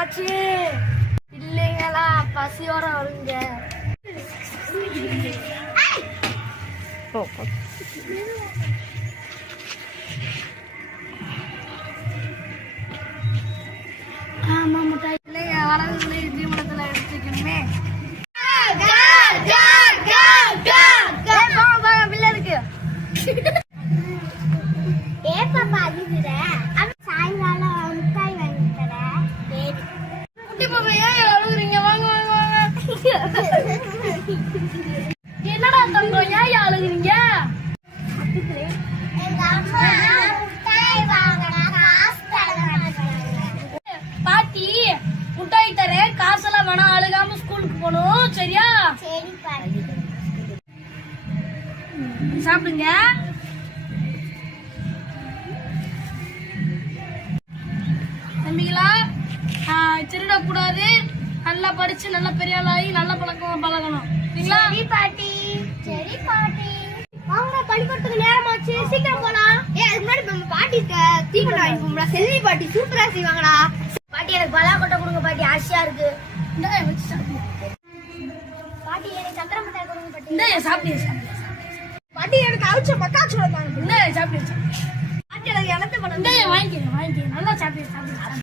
ஆச்சு இல்லைங்களா பசியோட வருங்க. ஆமா முட்டாய் இல்லைங்க வரதுல தீமணத்துல எடுத்துக்கணுமே. இருக்கு. ஏ பாப்பா அழுகுற அவன் சாயங்காலம் முட்டாய் வாங்கி தரேன் சரி குட்டி பாப்பா ஏன் அழுகுறீங்க? வாங்க வாங்க வாங்க. என்னடா தங்கம்? ஏன் அழுகுறீங்க? பாட்டி முட்டாய் தரேன். காசெல்லாம் வேணாம் அழுகாம ஸ்கூலுக்கு போகணும். சரியா? சாப்பிடுங்க. திருடக்கூடாது. நல்லா படிச்சு நல்லா பெரிய ஆளாகி நல்ல பழக்கம் பழகணும். சரிங்களா? பாட்டி. சரி பாட்டி. வாங்க பள்ளிக்கூடத்துக்கு நேரமாச்சு. சீக்கிரம் போலாம். ஏ அதுக்கு முன்னாடி நம்ம பாட்டி தீபம் வாங்கிப்போம்டா செல்வி பாட்டி சூப்பரா செய்வாங்கடா. பாட்டி எனக்கு பலா கொட்டை கொடுங்க பாட்டி. ஆசையா இருக்கு. பாட்டி எனக்கு சக்கரை மிட்டாய் கொடுங்க பாட்டி. சாப்பிடுங்க பாட்டி எனக்கு அவிச்ச மக்காச்சோளம் தாங்க. சாப்பிடுங்க பாட்டி எனக்கு இழந்த படம் இந்தா வாங்கிக்கங்க வாங்கிக்கங்க நல்லா ஏன் ராசா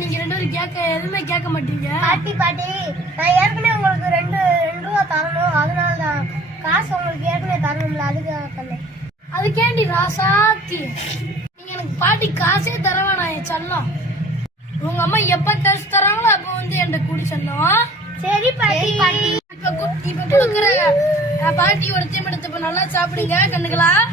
நீங்க ரெண்டு பேரும் கேட்க எதுவுமே கேட்க மாட்டீங்க. பாட்டி பாட்டி நான் ஏற்கனவே உங்களுக்கு ரெண்டு ரெண்டு ரூபா தரணும். அதனால தான் காசு உங்களுக்கு ஏற்கனவே தரணும்ல அதுக்காக தந்தேன் அதுக்கேண்டி ராசாத்தி நீங்க எனக்கு பாட்டி காசே தர வேணாம் என் செல்லம். உங்க அம்மா எப்ப காசு தராங்களோ அப்ப வந்து என்கிட்ட கூடி சொன்னோம் சரி பாட்டி. பாட்டி. இப்ப இப்ப கொடுக்குற பாட்டியோட தீமெடுத்து இப்ப நல்லா சாப்பிடுங்க பள்ளிக்கூடம்